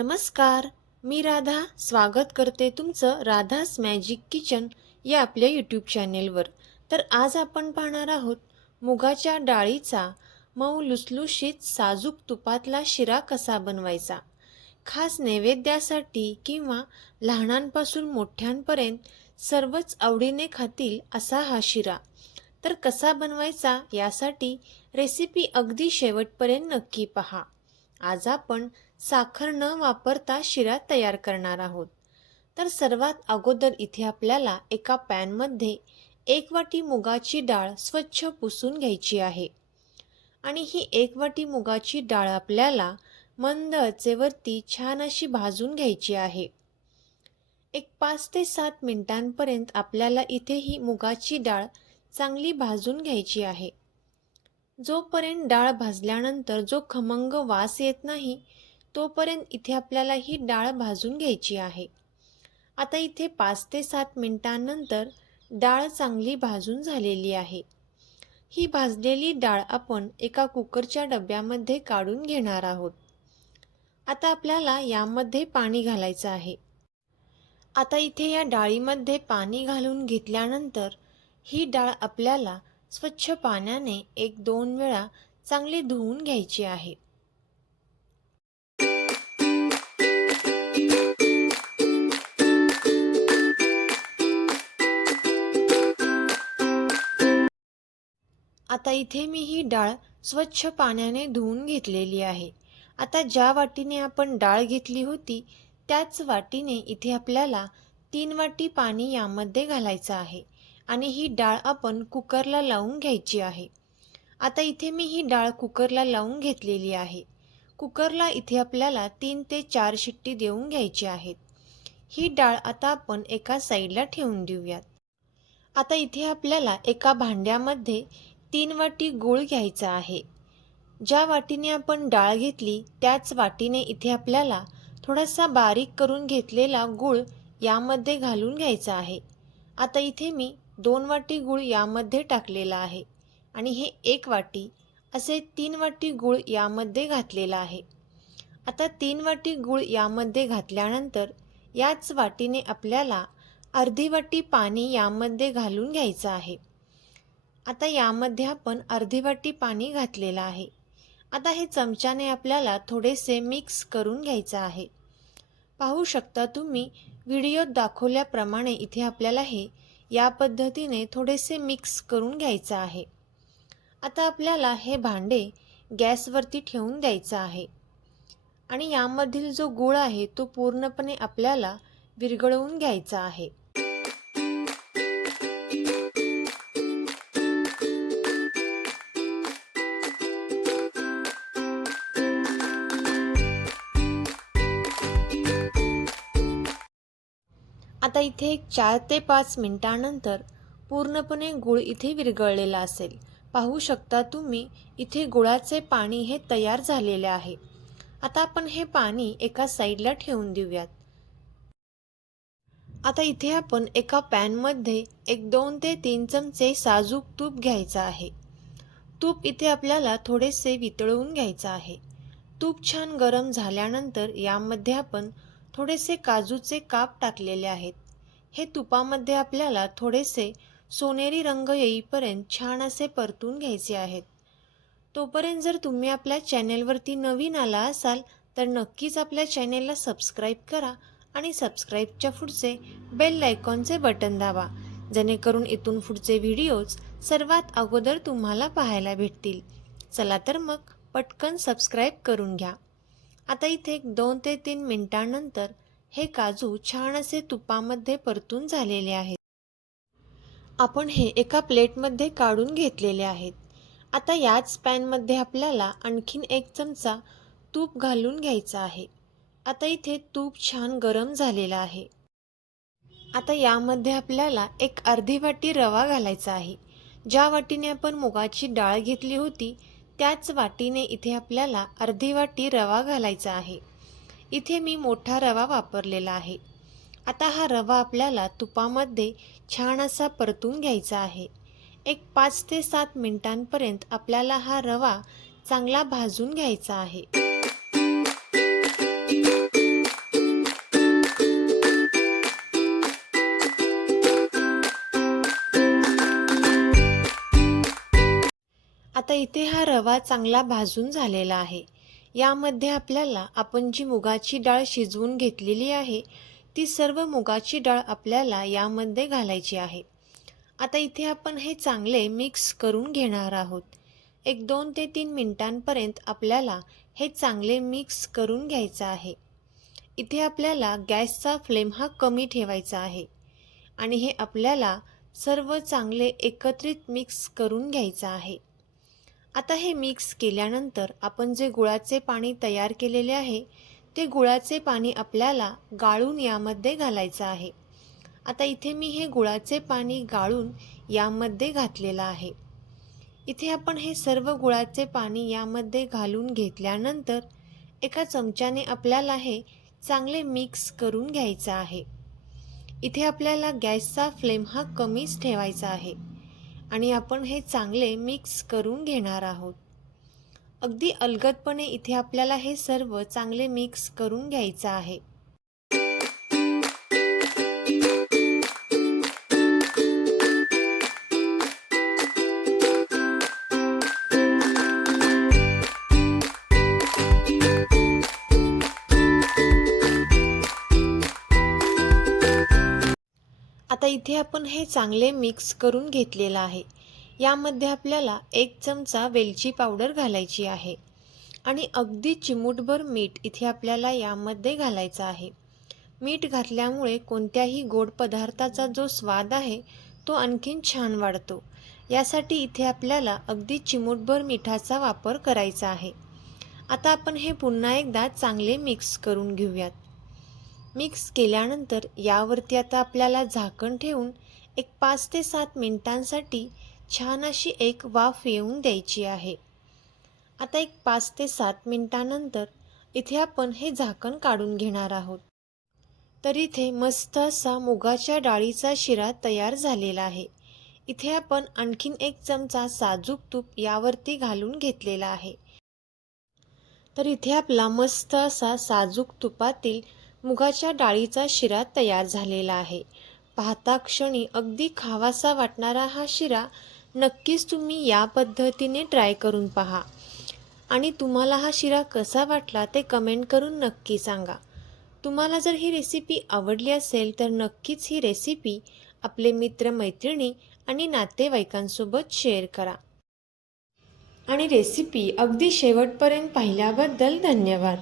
नमस्कार. मी राधा. स्वागत करते तुमचं राधास मॅजिक किचन या आपल्या यूट्यूब चॅनेलवर तर आज आपण पाहणार आहोत मुगाच्या डाळीचा मऊ लुसलुशीत साजूक तुपातला शिरा कसा बनवायचा? खास नैवेद्यासाठी किंवा लहानांपासून मोठ्यांपर्यंत सर्वच आवडीने खातील असा हा शिरा. तर कसा बनवायचा यासाठी रेसिपी अगदी शेवटपर्यंत नक्की पहा. आज आपण साखर न वापरता शिरा तयार करणार आहोत. तर सर्वात अगोदर इथे आपल्याला एका पॅनमध्ये एक वाटी मुगाची डाळ स्वच्छ पुसून घ्यायची आहे. आणि ही एक वाटी मुगाची डाळ आपल्याला मंद अचेवरती छान अशी भाजून घ्यायची आहे. एक पाच ते सात मिनिटांपर्यंत आपल्याला इथे ही मुगाची डाळ चांगली भाजून घ्यायची आहे. जोपर्यंत डाळ भाजल्यानंतर जो खमंग वास येत नाही तोपर्यंत इथे आपल्याला ही डाळ भाजून घ्यायची आहे. आता इथे पाच ते सात मिनिटांनंतर डाळ चांगली भाजून झालेली आहे. ही भाजलेली डाळ आपण एका कुकरच्या डब्यामध्ये काढून घेणार आहोत. आता आपल्याला यामध्ये पाणी घालायचं आहे. आता इथे या डाळीमध्ये पाणी घालून घेतल्यानंतर ही डाळ आपल्याला स्वच्छ पाण्याने एक दोन वेळा चांगली धुवून घ्यायची आहे. आता इथे मी ही डाळ स्वच्छ पाण्याने धुवून घेतलेली आहे. आता ज्या वाटीने आपण डाळ घेतली होती त्याच वाटीने इथे आपल्याला तीन वाटी पाणी यामध्ये घालायचं आहे आणि ही डाळ आपण कुकरला लावून घ्यायची आहे. आता इथे मी ही डाळ कुकरला लावून घेतलेली आहे. कुकरला इथे आपल्याला तीन ते चार शिट्टी देऊन घ्यायची आहेत. ही डाळ आता आपण एका साईडला ठेवून देऊयात. आता इथे आपल्याला एका भांड्यामध्ये तीन वाटी गूळ घ्यायचा आहे. ज्या वाटीने आपण डाळ घेतली त्याच वाटीने इथे आपल्याला थोडासा बारीक करून घेतलेला गूळ यामध्ये घालून घ्यायचा आहे. आता इथे मी दोन वाटी गूळ यामध्ये टाकलेला आहे आणि हे एक वाटी असे तीन वाटी गूळ यामध्ये घातलेला आहे. आता तीन वाटी गूळ यामध्ये घातल्यानंतर याच वाटीने आपल्याला अर्धी वाटी पाणी यामध्ये घालून घ्यायचं आहे. आता यामध्ये आपण अर्धी वाटी पाणी घातलेलं आहे. आता हे चमच्याने आपल्याला थोडेसे मिक्स करून घ्यायचं आहे. पाहू शकता तुम्ही व्हिडिओत दाखवल्याप्रमाणे इथे आपल्याला हे या पद्धतीने थोडेसे मिक्स करून घ्यायचं आहे. आता आपल्याला हे भांडे गॅसवरती ठेवून द्यायचं आहे. आणि यामधील जो गुळ आहे तो पूर्णपणे आपल्याला विरघळवून घ्यायचा आहे. आता इथे एक चार ते पाच मिनटानंतर पूर्णपणे गुळ इथे विरघळलेला असेल. पाहू शकता तुम्ही इथे गुळाचे पाणी हे तयार झालेले आहे. आता आपण हे पाणी एका साईडला ठेवून देऊयात. आता इथे आपण एका पॅनमध्ये एक दोन ते तीन चमचे साजूक तूप घ्यायचं आहे. तूप इथे आपल्याला थोडेसे वितळवून घ्यायचं आहे. तूप छान गरम झाल्यानंतर यामध्ये आपण थोडेसे काजूचे काप टाकलेले आहेत. हे तुपामध्ये आपल्याला थोडेसे सोनेरी रंग येईपर्यंत छान असे परतून घ्यायचे आहेत. तोपर्यंत जर तुम्ही आपल्या चॅनेलवरती नवीन आला असाल तर नक्कीच आपल्या चॅनेलला सबस्क्राईब करा आणि सबस्क्राईबच्या पुढचे बेल लायकॉनचे बटन दाबा जेणेकरून इथून पुढचे व्हिडिओज सर्वात अगोदर तुम्हाला पाहायला भेटतील. चला तर मग पटकन सबस्क्राईब करून घ्या. आता इथे एक दोन ते तीन मिनिटांनंतर हे काजू छान असे तुपामध्ये परतून झालेले आहेत. आपण हे एका प्लेटमध्ये काढून घेतलेले आहेत. आता याच पॅनमध्ये आपल्याला आणखीन एक चमचा तूप घालून घ्यायचा आहे. आता इथे तूप छान गरम झालेला आहे. आता यामध्ये आपल्याला एक अर्धी वाटी रवा घालायचा आहे. ज्या वाटीने आपण मुगाची डाळ घेतली होती त्याच वाटीने इथे आपल्याला अर्धी वाटी रवा घालायचा आहे. इथे मी मोठा रवा वापरलेला आहे. आता हा रवा आपल्याला तुपामध्ये छान असा परतून घ्यायचा आहे. एक पाच ते सात मिनिटांपर्यंत आपल्याला हा रवा चांगला भाजून घ्यायचा आहे. आता इथे हा रवा चांगला भाजून झालेला आहे. यामध्ये आपल्याला आपण जी मुगाची डाळ शिजवून घेतलेली आहे ती सर्व मुगाची डाळ आपल्याला यामध्ये घालायची आहे. आता इथे आपण हे चांगले मिक्स करून घेणार आहोत. एक दोन ते तीन मिनिटांपर्यंत आपल्याला हे चांगले मिक्स करून घ्यायचं आहे. इथे आपल्याला गॅसचा फ्लेम हा कमी ठेवायचा आहे आणि हे आपल्याला सर्व चांगले एकत्रित मिक्स करून घ्यायचं आहे. आता हे मिक्स केल्यानंतर आपण जे गुळाचे पाणी तयार केलेले आहे ते गुळाचे पाणी आपल्याला गाळून यामध्ये घालायचं आहे. आता इथे मी हे गुळाचे पाणी गाळून यामध्ये घातलेलं आहे. इथे आपण हे सर्व गुळाचे पाणी यामध्ये घालून घेतल्यानंतर एका चमच्याने आपल्याला हे चांगले मिक्स करून घ्यायचं आहे. इथे आपल्याला गॅसचा फ्लेम हा कमीच ठेवायचा आहे. आणि आपण हे चांगले मिक्स करून घेणार आहोत. अगदी अलगदपणे इथे आपल्याला हे सर्व चांगले मिक्स करून घ्यायचं आहे. आता इथे आपण हे चांगले मिक्स करून घेतलेलं आहे. यामध्ये आपल्याला एक चमचा वेलची पावडर घालायची आहे. आणि अगदी चिमूटभर मीठ इथे आपल्याला यामध्ये घालायचं आहे. मीठ घातल्यामुळे कोणत्याही गोड पदार्थाचा जो स्वाद आहे तो आणखीन छान वाढतो. यासाठी इथे आपल्याला अगदी चिमूटभर मिठाचा वापर करायचा आहे. आता आपण हे पुन्हा एकदा चांगले मिक्स करून घेऊयात. मिक्स केल्यानंतर यावरती आता आपल्याला झाकण ठेवून एक पाच ते सात मिनिटांसाठी छान अशी एक वाफ येऊन द्यायची आहे. आता एक पाच ते सात मिनिटानंतर इथे आपण हे झाकण काढून घेणार आहोत. तर इथे मस्त असा मुगाच्या डाळीचा शिरा तयार झालेला आहे. इथे आपण आणखीन एक चमचा साजूक तूप यावरती घालून घेतलेला आहे. तर इथे आपला मस्त असा साजूक तुपातील मुगाच्या डाळीचा शिरा तयार झालेला आहे. पाहता क्षणी अगदी खावासा वाटणारा हा शिरा नक्कीच तुम्ही या पद्धतीने ट्राय करून पहा. आणि तुम्हाला हा शिरा कसा वाटला ते कमेंट करून नक्की सांगा. तुम्हाला जर ही रेसिपी आवडली असेल तर नक्कीच ही रेसिपी आपले मित्रमैत्रिणी आणि नातेवाईकांसोबत शेअर करा. आणि रेसिपी अगदी शेवटपर्यंत पाहिल्याबद्दल धन्यवाद.